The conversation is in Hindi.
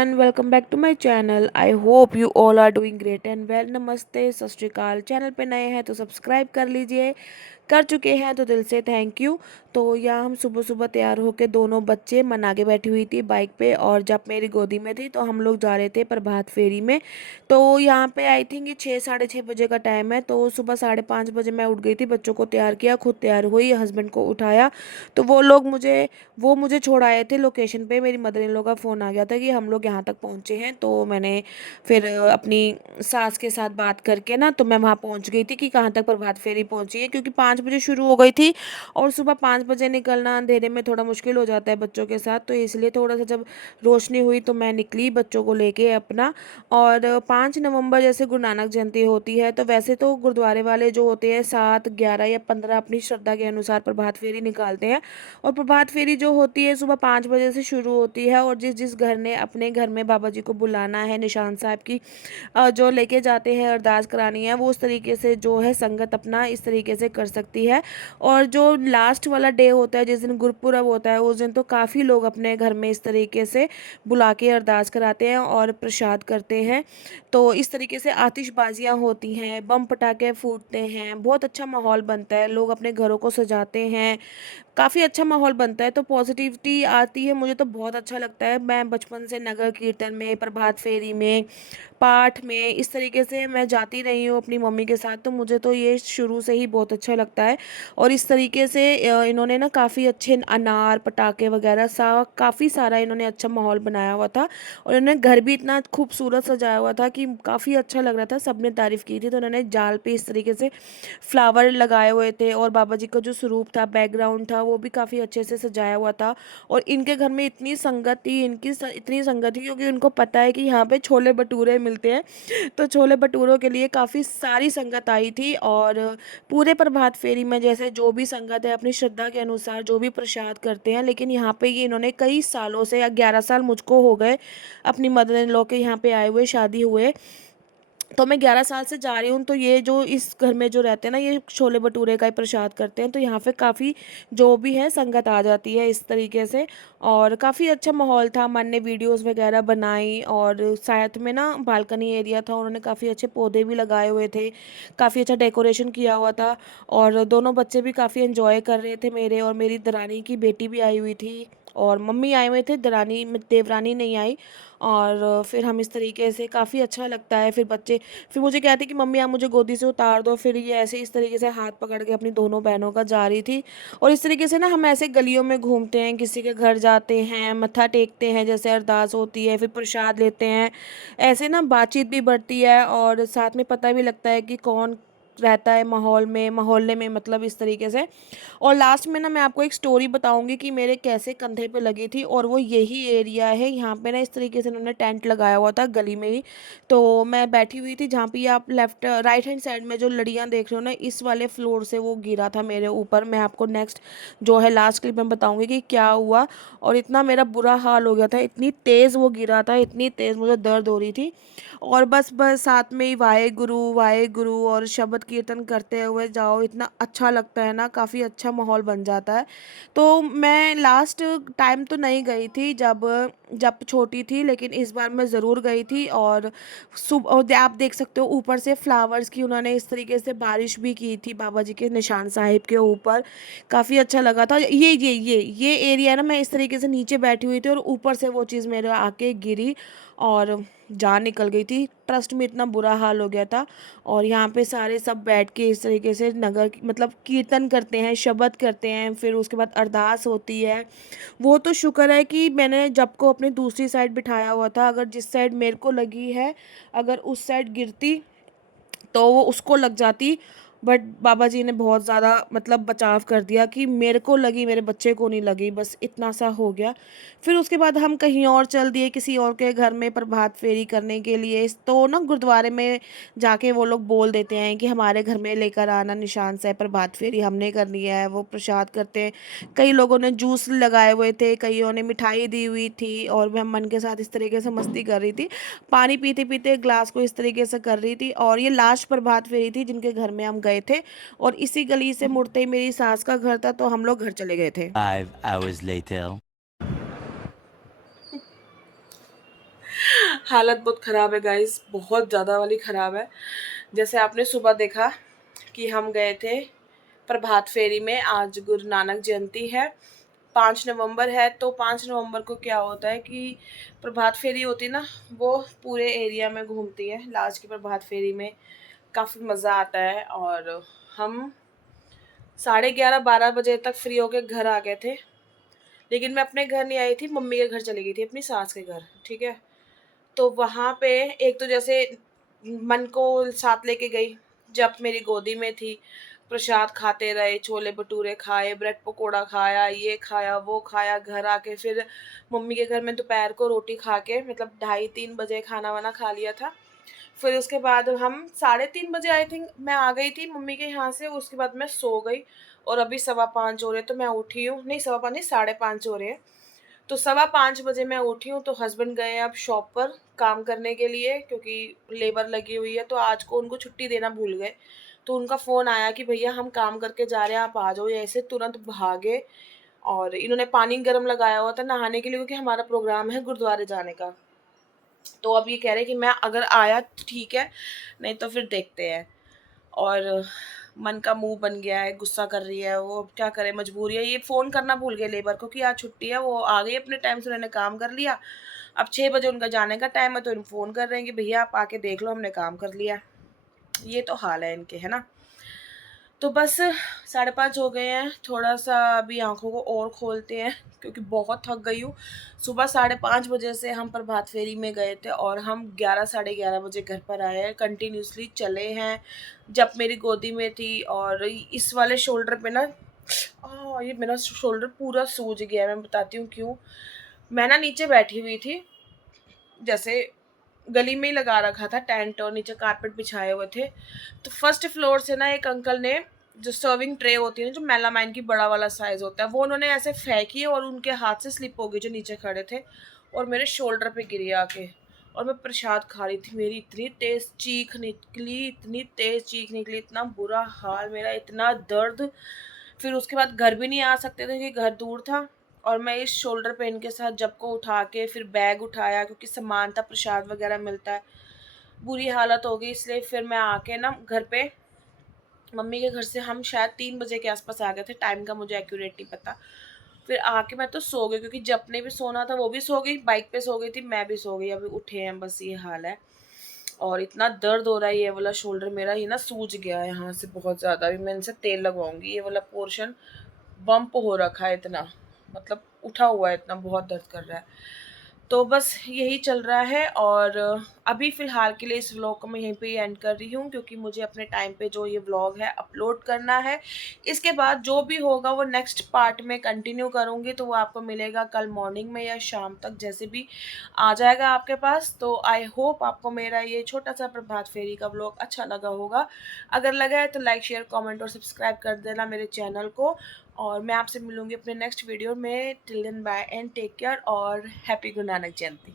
everyone, welcome back to my channel. I hope you all are doing great and well. नमस्ते, सत श्री अकाल। चैनल पे नए हैं तो सब्सक्राइब कर लीजिए, कर चुके हैं तो दिल से थैंक यू। तो यहाँ हम सुबह सुबह तैयार होके दोनों बच्चे मन आगे बैठी हुई थी बाइक पे, और जब मेरी गोदी में थी तो हम लोग जा रहे थे प्रभात फेरी में। तो यहाँ पे आई थिंक ये 6 साढ़े 6 बजे का टाइम है। तो सुबह 5:30 बजे मैं उठ गई थी, बच्चों को तैयार किया, खुद तैयार हुई, हस्बैंड को उठाया। तो वो मुझे छोड़ आए थे लोकेशन पे। मेरी मदर इन लॉ का फ़ोन आ गया था कि हम लोग यहाँ तक पहुँचे हैं। तो मैंने फिर अपनी सास के साथ बात करके ना, तो मैं वहाँ पहुँच गई थी कि कहाँ तक प्रभात फेरी पहुँची है, क्योंकि 5 बजे शुरू हो गई थी और सुबह 5 बजे निकलना अंधेरे में थोड़ा मुश्किल हो जाता है बच्चों के साथ। तो इसलिए थोड़ा सा जब रोशनी हुई तो मैं निकली बच्चों को लेके अपना। और 5 नवंबर जैसे गुरु नानक जयंती होती है, तो वैसे तो गुरुद्वारे वाले जो होते हैं 7, 11 या 15 अपनी श्रद्धा के अनुसार प्रभात फेरी निकालते हैं। और प्रभात फेरी जो होती है सुबह 5 बजे से शुरू होती है। और जिस जिस घर ने अपने घर में बाबा जी को बुलाना है, निशान साहब की जो लेके जाते हैं, अरदास करानी है, वो उस तरीके से जो है संगत अपना इस तरीके से कर सकती है। और जो लास्ट वाला डे होता है, जिस दिन गुरपुरब होता है, उस दिन तो काफ़ी लोग अपने घर में इस तरीके से बुला के अरदास कराते हैं और प्रसाद करते हैं। तो इस तरीके से आतिशबाजियाँ होती हैं, बम पटाखे फूटते हैं, बहुत अच्छा माहौल बनता है, लोग अपने घरों को सजाते हैं, काफ़ी अच्छा माहौल बनता है। तो पॉजिटिविटी आती है, मुझे तो बहुत अच्छा लगता है। मैं बचपन से नगर कीर्तन में, प्रभात फेरी में, पाठ में इस तरीके से मैं जाती रही हूँ अपनी मम्मी के साथ। तो मुझे तो ये शुरू से ही बहुत अच्छा लगता है। और इस तरीके से इन्होंने ना काफ़ी अच्छे अनार पटाखे वगैरह काफ़ी सारा इन्होंने अच्छा माहौल बनाया हुआ था। और इन्होंने घर भी इतना खूबसूरत सजाया हुआ था कि काफ़ी अच्छा लग रहा था, सबने तारीफ़ की थी। तो उन्होंने जाल पे इस तरीके से फ्लावर लगाए हुए थे, और बाबा जी का जो स्वरूप था, बैकग्राउंड था, वो भी काफ़ी अच्छे से सजाया हुआ था। और इनके घर में इतनी संगत थी, इतनी संगत थी, क्योंकि उनको पता है कि यहाँ पे छोले भटूरे मिलते हैं। तो छोले भटूरों के लिए काफ़ी सारी संगत आई थी। और पूरे प्रभात फेरी में जैसे जो भी संगत है अपनी श्रद्धा के अनुसार जो भी प्रसाद करते हैं। लेकिन यहाँ पे ये इन्होंने कई सालों से, या 11 साल मुझको हो गए अपनी मदर इन लॉ के यहाँ पे आए हुए, शादी हुए। तो मैं 11 साल से जा रही हूँ। तो ये जो इस घर में जो रहते हैं ना, ये छोले भटूरे का ही प्रसाद करते हैं। तो यहाँ पे काफ़ी जो भी है संगत आ जाती है इस तरीके से। और काफ़ी अच्छा माहौल था, मन ने वीडियोस वगैरह बनाई। और साथ में ना बालकनी एरिया था, उन्होंने काफ़ी अच्छे पौधे भी लगाए हुए थे, काफ़ी अच्छा डेकोरेशन किया हुआ था। और दोनों बच्चे भी काफ़ी एंजॉय कर रहे थे मेरे। और मेरी दरानी की बेटी भी आई हुई थी, और मम्मी आए हुए थे, दरानी देवरानी नहीं आई। और फिर हम इस तरीके से, काफ़ी अच्छा लगता है। फिर बच्चे फिर मुझे कहती कि मम्मी आप मुझे गोदी से उतार दो। फिर ये ऐसे इस तरीके से हाथ पकड़ के अपनी दोनों बहनों का जा रही थी। और इस तरीके से ना हम ऐसे गलियों में घूमते हैं, किसी के घर जाते हैं, मत्था टेकते हैं, जैसे अरदास होती है, फिर प्रसाद लेते हैं। ऐसे ना बातचीत भी बढ़ती है, और साथ में पता भी लगता है कि कौन रहता है माहौल में, मोहल्ले में, मतलब इस तरीके से। और लास्ट में ना मैं आपको एक स्टोरी बताऊंगी कि मेरे कैसे कंधे पे लगी थी। और वो यही एरिया है, यहाँ पे ना इस तरीके से उन्होंने टेंट लगाया हुआ था गली में ही। तो मैं बैठी हुई थी जहाँ पे आप लेफ्ट राइट हैंड साइड में जो लड़ियाँ देख रहे हो ना, इस वाले फ्लोर से वो गिरा था मेरे ऊपर। मैं आपको नेक्स्ट जो है लास्ट क्लिप में बताऊंगी कि क्या हुआ। और इतना मेरा बुरा हाल हो गया था, इतनी तेज़ वो गिरा था, इतनी तेज़ मुझे दर्द हो रही थी। और बस बस साथ में ही वाहे गुरु और शब्द कीर्तन करते हुए जाओ, इतना अच्छा लगता है ना, काफ़ी अच्छा माहौल बन जाता है। तो मैं लास्ट टाइम तो नहीं गई थी जब जब छोटी थी, लेकिन इस बार मैं ज़रूर गई थी। और आप देख सकते हो ऊपर से फ्लावर्स की उन्होंने इस तरीके से बारिश भी की थी बाबा जी के निशान साहिब के ऊपर। काफ़ी अच्छा लगा था। ये एरिया ना, मैं इस तरीके से नीचे बैठी हुई थी और ऊपर से वो चीज़ मेरे आके गिरी और जान निकल गई थी। ट्रस्ट में इतना बुरा हाल हो गया था। और यहाँ पे सारे सब बैठ के इस तरीके से मतलब कीर्तन करते हैं, शब्द करते हैं, फिर उसके बाद अरदास होती है। वो तो शुक्र है कि मैंने जब को अपनी दूसरी साइड बिठाया हुआ था। अगर जिस साइड मेरे को लगी है, अगर उस साइड गिरती तो वो उसको लग जाती। बट बाबा जी ने बहुत ज़्यादा मतलब बचाव कर दिया कि मेरे को लगी, मेरे बच्चे को नहीं लगी, बस इतना सा हो गया। फिर उसके बाद हम कहीं और चल दिए, किसी और के घर में प्रभात फेरी करने के लिए। तो ना गुरुद्वारे में जाके वो लोग बोल देते हैं कि हमारे घर में लेकर आना निशान से, प्रभात फेरी हमने करनी है, वो प्रसाद करते हैं। कई लोगों ने जूस लगाए हुए थे, कईयों ने मिठाई दी हुई थी, और मैं मन के साथ इस तरीके से मस्ती कर रही थी, पानी पीते पीते ग्लास को इस तरीके से कर रही थी। और ये लास्ट प्रभात फेरी थी जिनके घर में हम गए थे। और इसी गली से मुड़ते ही मेरी सास का घर था, तो हम लोग घर चले गए थे। 5 hours later. हालत बहुत ख़राब है गाइस, बहुत ज़्यादा वाली ख़राब है। जैसे आपने सुबह देखा कि हम गए थे प्रभात फेरी में। आज गुरु नानक जयंती है, 5 नवंबर है। तो 5 नवंबर को क्या होता है कि प्रभात फेरी होती है ना, वो पूरे एरिया में घूमती है। लास्ट की प्रभात फेरी में काफ़ी मज़ा आता है। और हम 11:30-12 बजे तक फ्री होके घर आ गए थे। लेकिन मैं अपने घर नहीं आई थी, मम्मी के घर चली गई थी, अपनी सास के घर, ठीक है। तो वहाँ पे एक तो जैसे मन को साथ लेके गई, जब मेरी गोदी में थी, प्रसाद खाते रहे, छोले भटूरे खाए, ब्रेड पकोड़ा खाया, ये खाया वो खाया। घर आके फिर मम्मी के घर में दोपहर को रोटी खा के, मतलब 2:30-3 बजे खाना वाना खा लिया था। फिर उसके बाद हम 3:30 बजे आई थिंक मैं आ गई थी मम्मी के यहाँ से। उसके बाद मैं सो गई और अभी 5:15 हो रहे, तो मैं उठी हूँ, नहीं 5:15 नहीं 5:30 हो रहे हैं। तो 5:15 बजे मैं उठी हूँ। तो हस्बैंड गए अब शॉप पर काम करने के लिए, क्योंकि लेबर लगी हुई है। तो आज को उनको छुट्टी देना भूल गए। तो उनका फ़ोन आया कि भैया हम काम करके जा रहे हैं, आप आ जाओ। ये ऐसे तुरंत भागे और इन्होंने पानी गर्म लगाया हुआ था नहाने के लिए, क्योंकि हमारा प्रोग्राम है गुरुद्वारे जाने का। तो अब ये कह रहे हैं कि मैं अगर आया तो ठीक है, नहीं तो फिर देखते हैं। और मन का मुंह बन गया है, गुस्सा कर रही है वो, अब क्या करे, मजबूरी है। ये फ़ोन करना भूल गए लेबर को कि आज छुट्टी है। वो आ गई अपने टाइम से, उन्होंने काम कर लिया। अब 6 बजे उनका जाने का टाइम है, तो इन फ़ोन कर रहे हैं कि भैया आप आके देख लो, हमने काम कर लिया। ये तो हाल है इनके, है ना। तो बस 5:30 हो गए हैं, थोड़ा सा अभी आंखों को और खोलते हैं, क्योंकि बहुत थक गई हूँ। सुबह 5:30 बजे से हम प्रभात फेरी में गए थे और हम 11-11:30 बजे घर पर आए हैं। कंटिन्यूसली चले हैं जब मेरी गोदी में थी। और इस वाले शोल्डर पे ना, ये मेरा शोल्डर पूरा सूज गया है। मैं बताती हूँ क्यों। मैं ना नीचे बैठी हुई थी, जैसे गली में ही लगा रखा था टेंट और नीचे कारपेट बिछाए हुए थे। तो फर्स्ट फ्लोर से ना एक अंकल ने, जो सर्विंग ट्रे होती है ना, जो मेलामाइन की बड़ा वाला साइज होता है, वो उन्होंने ऐसे फेंकी और उनके हाथ से स्लिप हो गई, जो नीचे खड़े थे, और मेरे शोल्डर पे गिरी आके। और मैं प्रसाद खा रही थी, मेरी इतनी तेज चीख निकली, इतनी तेज चीख निकली, इतना बुरा हाल मेरा, इतना दर्द। फिर उसके बाद घर भी नहीं आ सकते थे क्योंकि घर दूर था। और मैं इस शोल्डर पेन के साथ जब को उठा के फिर बैग उठाया, क्योंकि सामान था, प्रसाद वगैरह मिलता है। बुरी हालत हो गई, इसलिए फिर मैं आके ना घर पे, मम्मी के घर से हम शायद 3 बजे के आसपास आ गए थे, टाइम का मुझे एक्यूरेट नहीं पता। फिर आके मैं तो सो गई, क्योंकि जब ने भी सोना था वो भी सो गई, बाइक पे सो गई थी, मैं भी सो गई। अभी उठे हैं, बस ये हाल है। और इतना दर्द हो रहा है, ये वाला शोल्डर मेरा ये ना सूज गया है यहाँ से बहुत ज़्यादा। अभी मैं इनसे तेल लगवाऊंगी, ये वाला पोर्शन बम्प हो रखा है इतना, मतलब उठा हुआ है इतना, बहुत दर्द कर रहा है। तो बस यही चल रहा है। और अभी फ़िलहाल के लिए इस व्लॉग को मैं यहीं पे ही एंड कर रही हूँ, क्योंकि मुझे अपने टाइम पे जो ये व्लॉग है अपलोड करना है। इसके बाद जो भी होगा वो नेक्स्ट पार्ट में कंटिन्यू करूँगी, तो वो आपको मिलेगा कल मॉर्निंग में या शाम तक, जैसे भी आ जाएगा आपके पास। तो आई होप आपको मेरा ये छोटा सा प्रभात फेरी का व्लॉग अच्छा लगा होगा। अगर लगा है तो लाइक शेयर कमेंट और सब्सक्राइब कर देना मेरे चैनल को। और मैं आपसे मिलूँगी अपने नेक्स्ट वीडियो में। Till then bye and take care और हैप्पी गुरु नानक जयंती।